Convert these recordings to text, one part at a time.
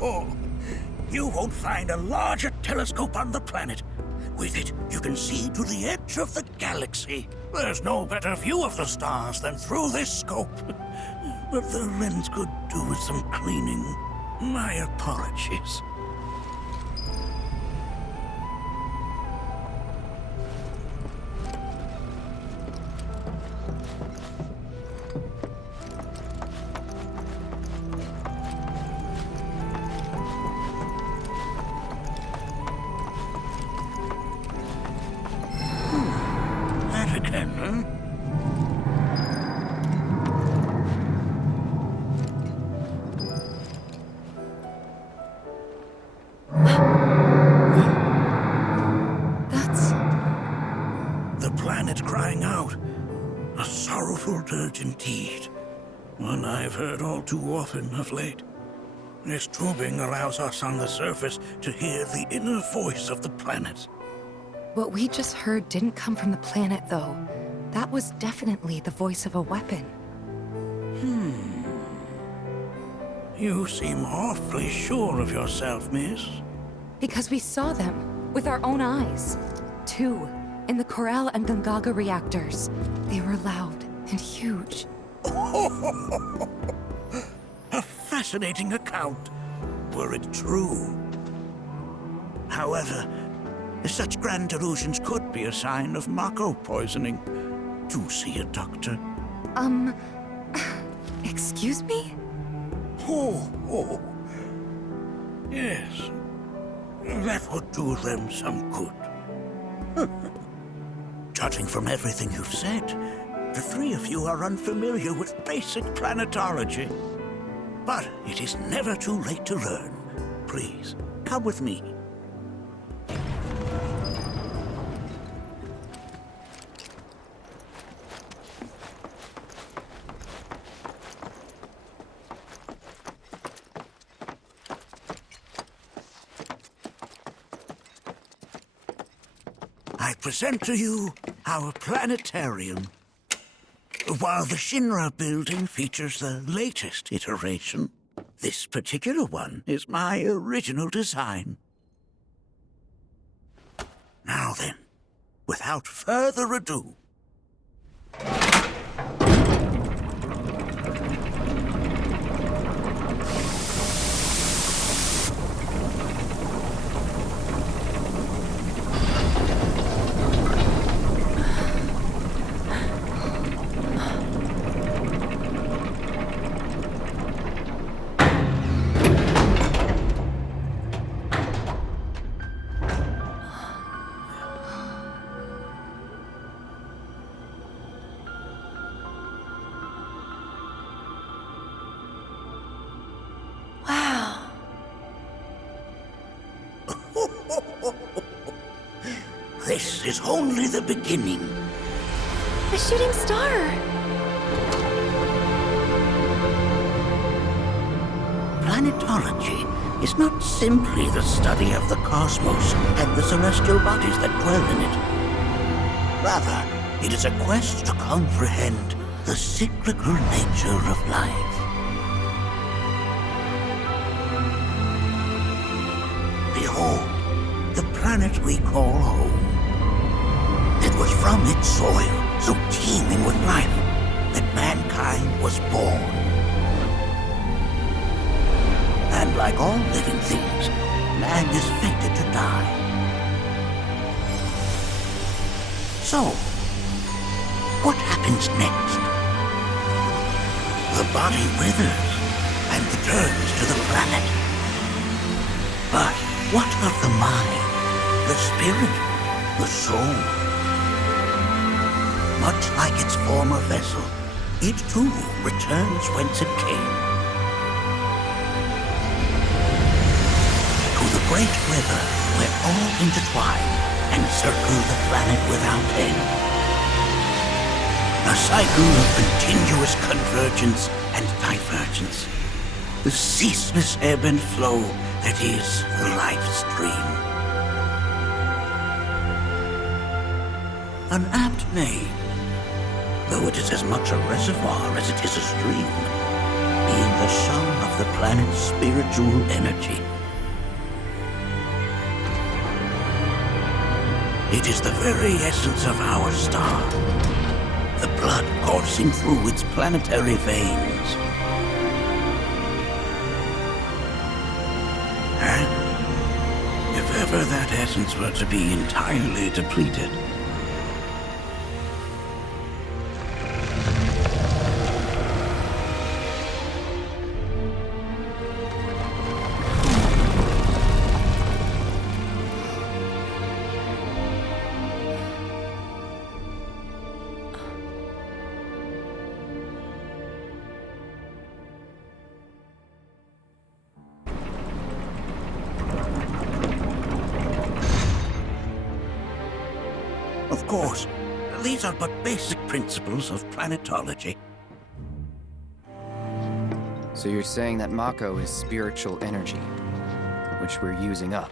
Oh, you won't find a larger telescope on the planet. With it, you can see to the edge of the galaxy. There's no better view of the stars than through this scope. But the lens could do with some cleaning. My apologies. That again, huh? That's... The planet crying out. A sorrowful dirge indeed. One I've heard all too often of late. This tubing allows us on the surface to hear the inner voice of the planet. What we just heard didn't come from the planet, though. That was definitely the voice of a weapon. You seem awfully sure of yourself, miss. Because we saw them with our own eyes. Two, in the Corel and Gungaga reactors. They were loud and huge. A fascinating account, were it true. However, such grand delusions could be a sign of Mako poisoning. Do see a doctor. Excuse me? Oh. Yes. That would do them some good. Judging from everything you've said, the three of you are unfamiliar with basic planetology. But it is never too late to learn. Please, come with me. I present to you our planetarium. While the Shinra building features the latest iteration, this particular one is my original design. Now then, without further ado, Wow. this is only the beginning. A shooting star! Planetology is not simply the study of the cosmos and the celestial bodies that dwell in it. Rather, it is a quest to comprehend the cyclical nature of life. Behold, the planet we call home. It was from its soil, so teeming with life, that mankind was born. And like all living things, man is fated to die. So, what happens next? The body withers and returns to the planet. But what of the mind, the spirit, the soul? Much like its former vessel, it too returns whence it came. To the great river where all intertwine and circle the planet without end. A cycle of continuous convergence and divergence. The ceaseless ebb and flow that is the life stream. An apt name, though it is as much a reservoir as it is a stream, being the sun of the planet's spiritual energy. It is the very essence of our star, the blood coursing through its planetary veins. And if ever that essence were to be entirely depleted, of course, these are but basic principles of planetology. So you're saying that Mako is spiritual energy, which we're using up?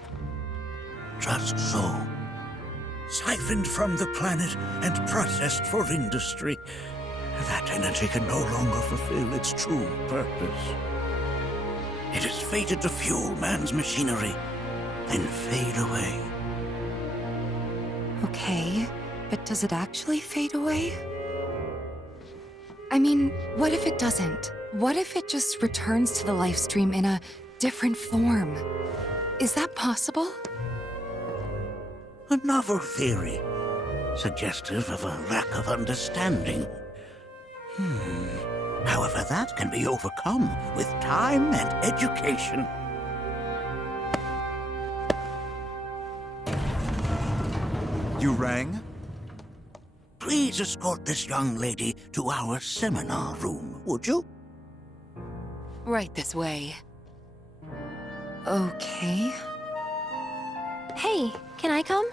Just so. Siphoned from the planet and processed for industry, that energy can no longer fulfill its true purpose. It is fated to fuel man's machinery, then fade away. Okay, but does it actually fade away? I mean, what if it doesn't? What if it just returns to the life stream in a different form? Is that possible? A novel theory, suggestive of a lack of understanding. However, that can be overcome with time and education. You rang? Please escort this young lady to our seminar room, would you? Right this way. Okay. Hey, can I come?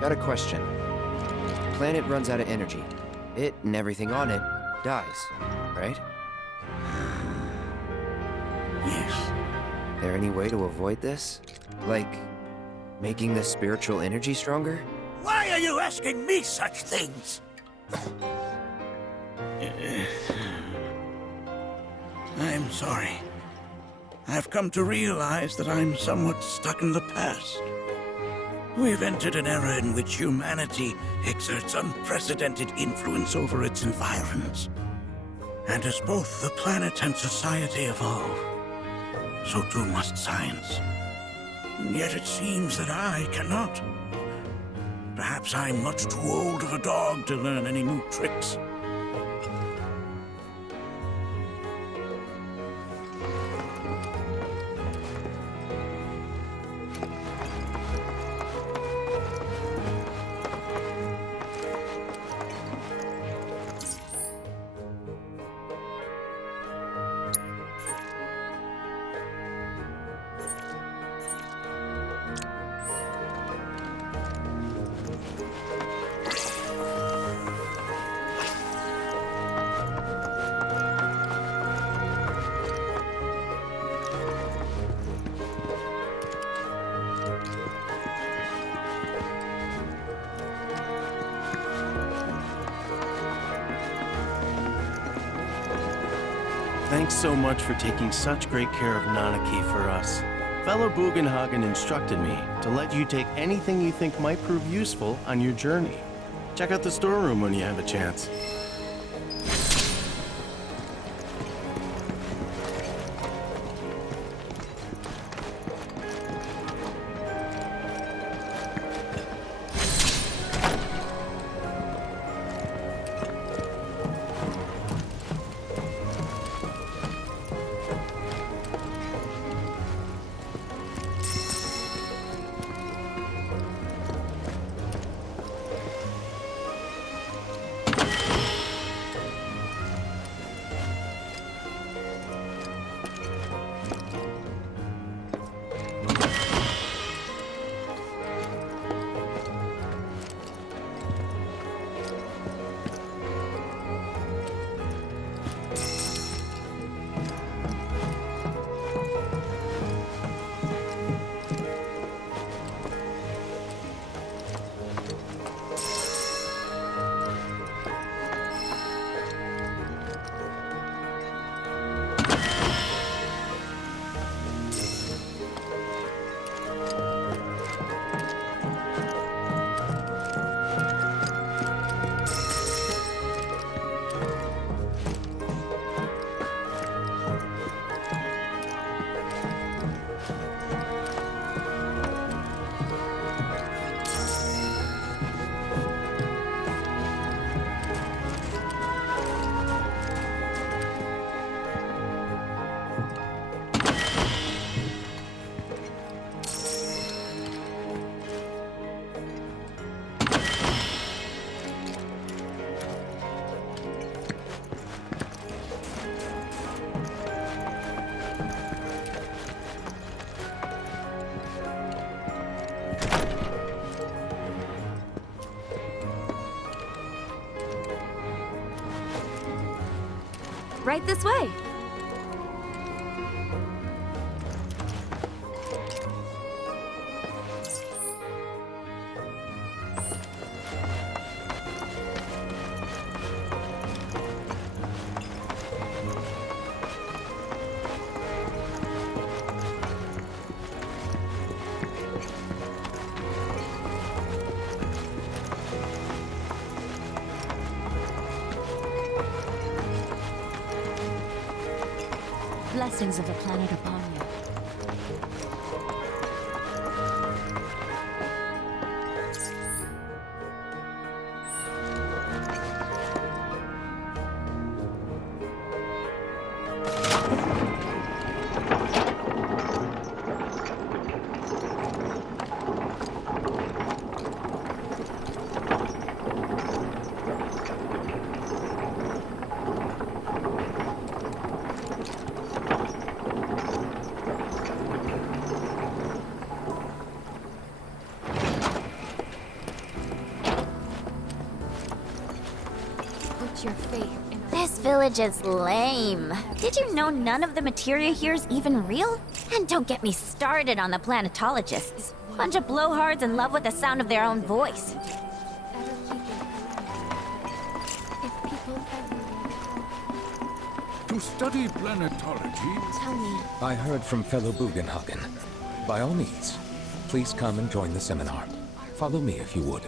Got a question. Planet runs out of energy. It and everything on it dies, right? Yes. There any way to avoid this? Like, making the spiritual energy stronger? Why are you asking me such things? I'm sorry. I've come to realize that I'm somewhat stuck in the past. We've entered an era in which humanity exerts unprecedented influence over its environs. And as both the planet and society evolve, so too must science. And yet it seems that I cannot. Perhaps I'm much too old of a dog to learn any new tricks. Thanks so much for taking such great care of Nanaki for us. Fellow Bugenhagen instructed me to let you take anything you think might prove useful on your journey. Check out the storeroom when you have a chance. Right this way. Blessings of the planet upon you. Put your faith in This village is lame. Did you know none of the materia here is even real? And don't get me started on the planetologists. Bunch of blowhards in love with the sound of their own voice. ever keeping if people everywhere To study planetology, tell me I heard from fellow Bugenhagen. By all means, please come and join the seminar. Follow me if you would.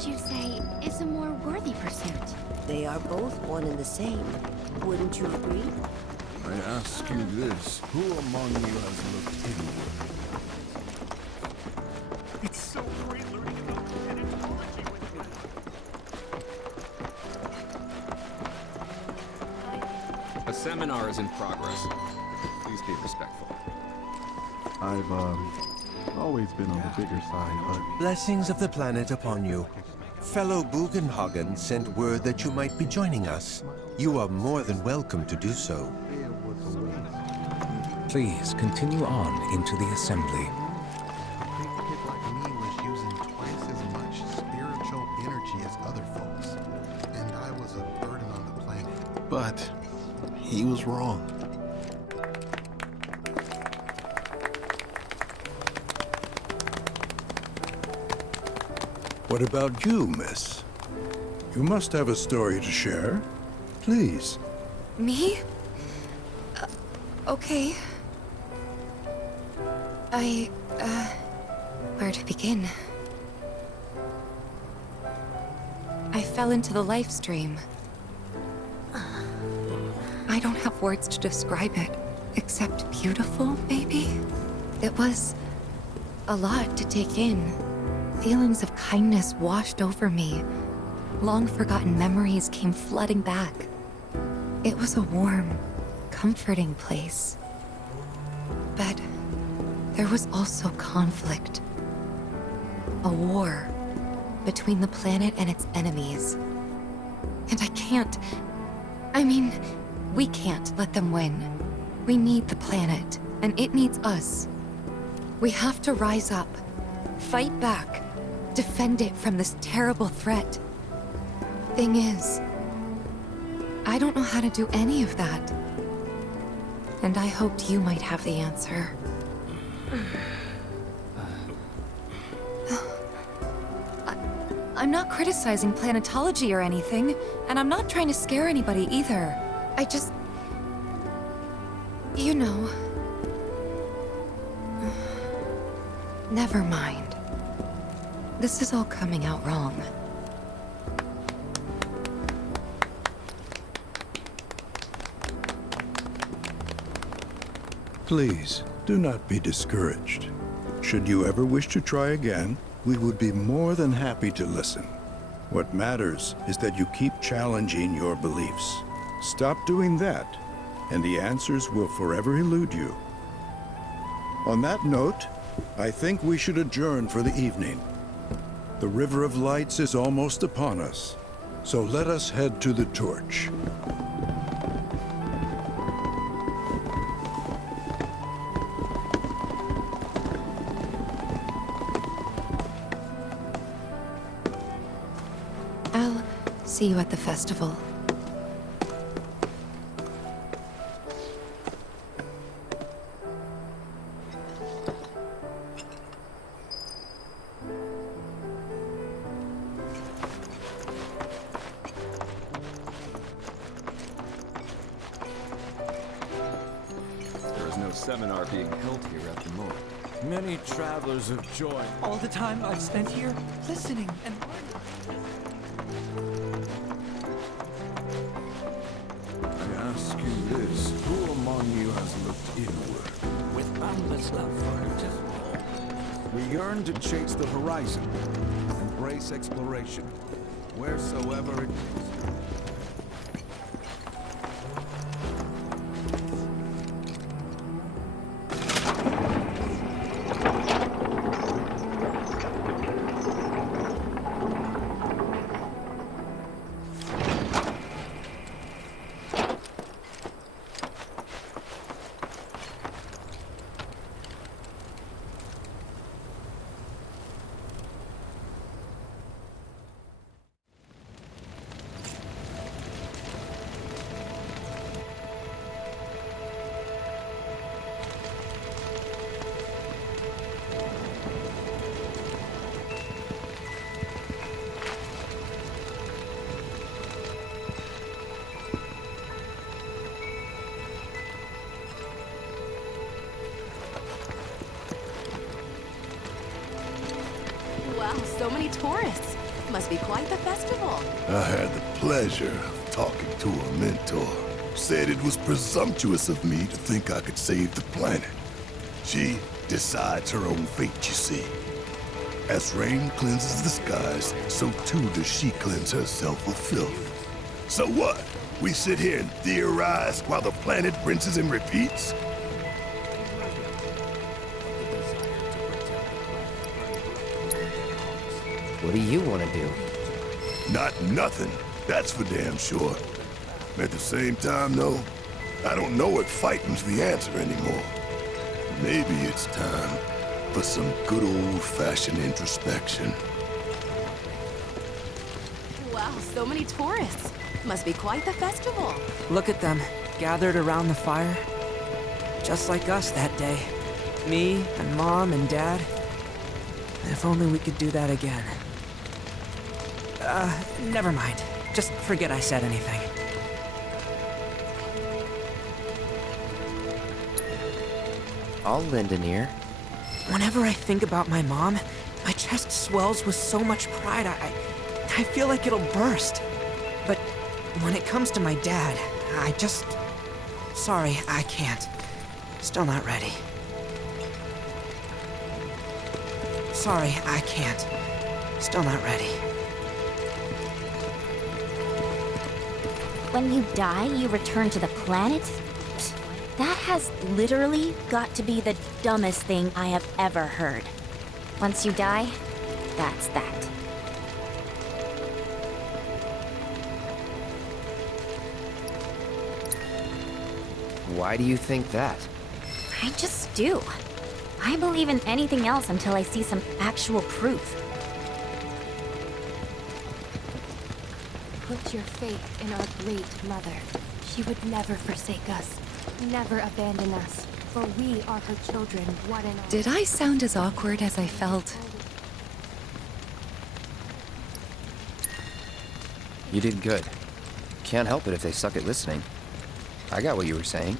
would you say is a more worthy pursuit? They are both one and the same. Wouldn't you agree? I ask you this, who among you has looked inward? It's so great learning about planetology with you. A seminar is in progress. Please be respectful. I've, always been on the bigger side, but... Blessings of the planet upon you. Fellow Bugenhagen sent word that you might be joining us. You are more than welcome to do so. Please continue on into the assembly. A big kid like me was using twice as much spiritual energy as other folks. And I was a burden on the planet. But he was wrong. What about you, miss? You must have a story to share. Please. Me? Okay. Where to begin? I fell into the life stream. I don't have words to describe it, except beautiful, maybe? It was a lot to take in. Feelings of kindness washed over me. Long-forgotten memories came flooding back. It was a warm, comforting place. But there was also conflict. A war between the planet and its enemies. And we can't let them win. We need the planet, and it needs us. We have to rise up, fight back, defend it from this terrible threat. Thing is, I don't know how to do any of that. And I hoped you might have the answer. I'm not criticizing planetology or anything, and I'm not trying to scare anybody either. I just... you know... Never mind. This is all coming out wrong. Please, do not be discouraged. Should you ever wish to try again, we would be more than happy to listen. What matters is that you keep challenging your beliefs. Stop doing that, and the answers will forever elude you. On that note, I think we should adjourn for the evening. The River of Lights is almost upon us, so let us head to the torch. I'll see you at the festival. Seminar being held here at the moment. Many travelers have joined. All the time I've spent here, listening and learning. I ask you this, who among you has looked inward? With boundless love for her We yearn to chase the horizon, embrace exploration, wheresoever it is. Wow, so many tourists. Must be quite the festival. I had the pleasure of talking to her mentor. Said it was presumptuous of me to think I could save the planet. She decides her own fate, you see. As rain cleanses the skies, so too does she cleanse herself of filth. So what? We sit here and theorize while the planet rinses and repeats? What do you want to do? Not nothing, that's for damn sure. At the same time, though, I don't know if fighting's the answer anymore. Maybe it's time for some good old-fashioned introspection. Wow, so many tourists. Must be quite the festival. Look at them, gathered around the fire. Just like us that day. Me and Mom and Dad. If only we could do that again. Never mind. Just forget I said anything. I'll lend an ear. Whenever I think about my mom, my chest swells with so much pride, I feel like it'll burst. But when it comes to my dad, I just... Sorry, I can't. Still not ready. Sorry, I can't. Still not ready. When you die, you return to the planet? That has literally got to be the dumbest thing I have ever heard. Once you die, that's that. Why do you think that? I just do. I believe in anything else until I see some actual proof. Put your faith in our great mother. She would never forsake us, never abandon us, for we are her children, one and all. Did I sound as awkward as I felt? You did good. Can't help it if they suck at listening. I got what you were saying.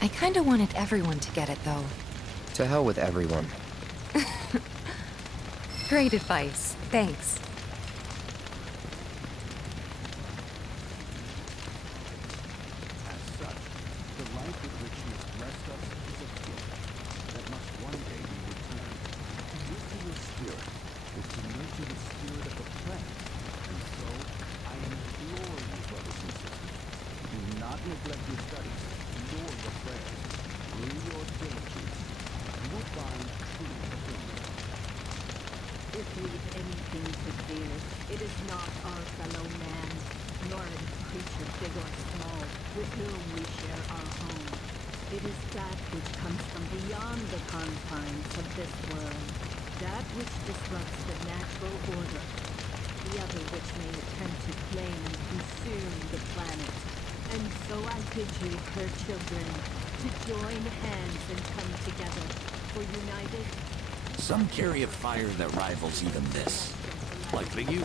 I kinda wanted everyone to get it, though. To hell with everyone. Great advice. Thanks. As such, the life with which she has blessed us is a gift that must one day be returned. To nurture your spirit is to nurture the spirit of the planet. And so, I implore you, brothers and sisters, do not neglect your studies, nor your prayers. Through your diligence, you will find true fulfillment. If we've anything to fear, it is not our fellow man, nor any creature big or small, with whom we share our home. It is that which comes from beyond the confines of this world, that which disrupts the natural order, the other which may attempt to claim and consume the planet. And so I bid you, her children, to join hands and come together, for united... Some carry a fire that rivals even this. Likely you.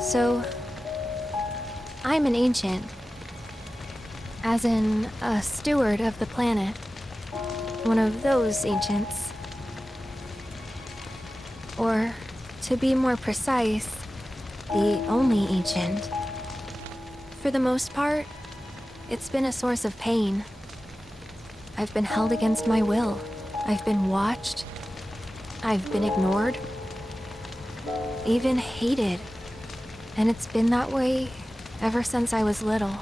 So, I'm an ancient. As in, a steward of the planet. One of those ancients. Or, to be more precise, the only ancient. For the most part, it's been a source of pain. I've been held against my will. I've been watched. I've been ignored. Even hated. And it's been that way ever since I was little.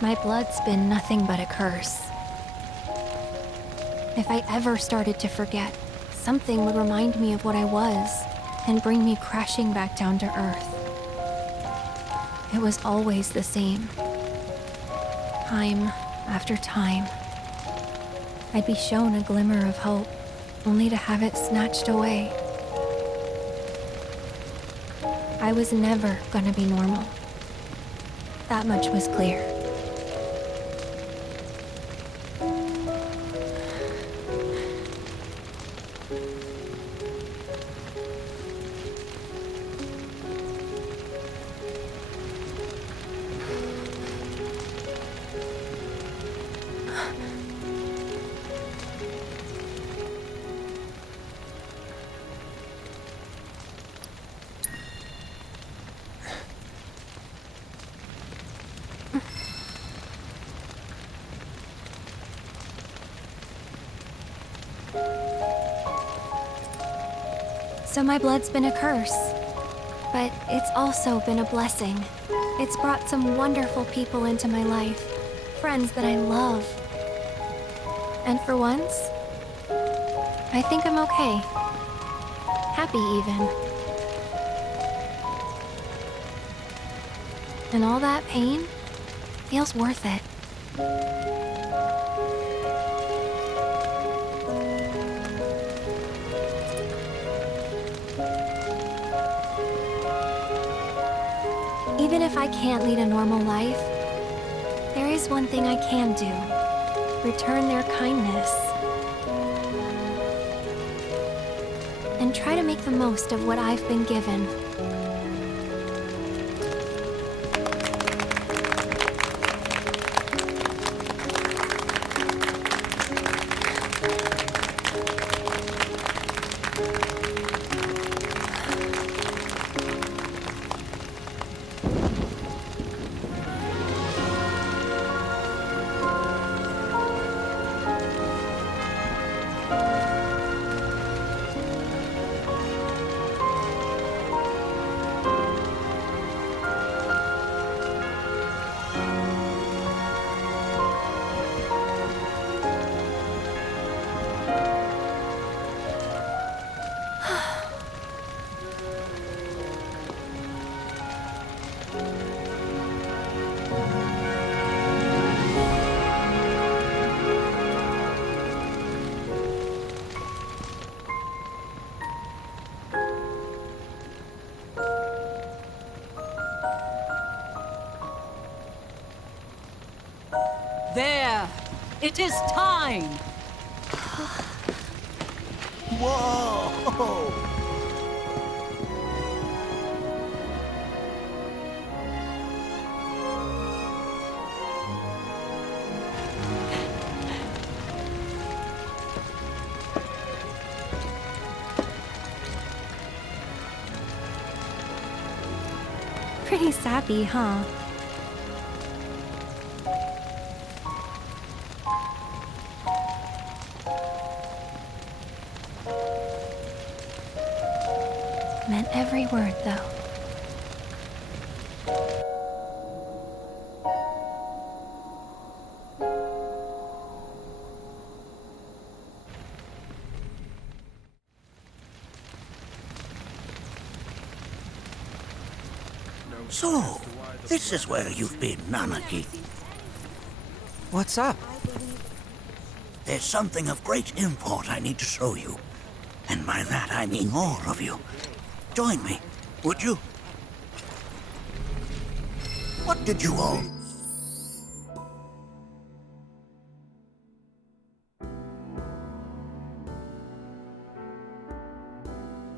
My blood's been nothing but a curse. If I ever started to forget, something would remind me of what I was and bring me crashing back down to Earth. It was always the same. time after time, I'd be shown a glimmer of hope, only to have it snatched away. I was never gonna be normal. That much was clear. So my blood's been a curse, but it's also been a blessing. It's brought some wonderful people into my life, friends that I love. And for once, I think I'm okay. Happy even. And all that pain feels worth it. Even if I can't lead a normal life, there is one thing I can do. Return their kindness. And try to make the most of what I've been given. There! It is time! Whoa! Pretty sappy, huh? Meant every word, though. So, this is where you've been, Nanaki. What's up? There's something of great import I need to show you. And by that I mean all of you. Join me, would you? What did you all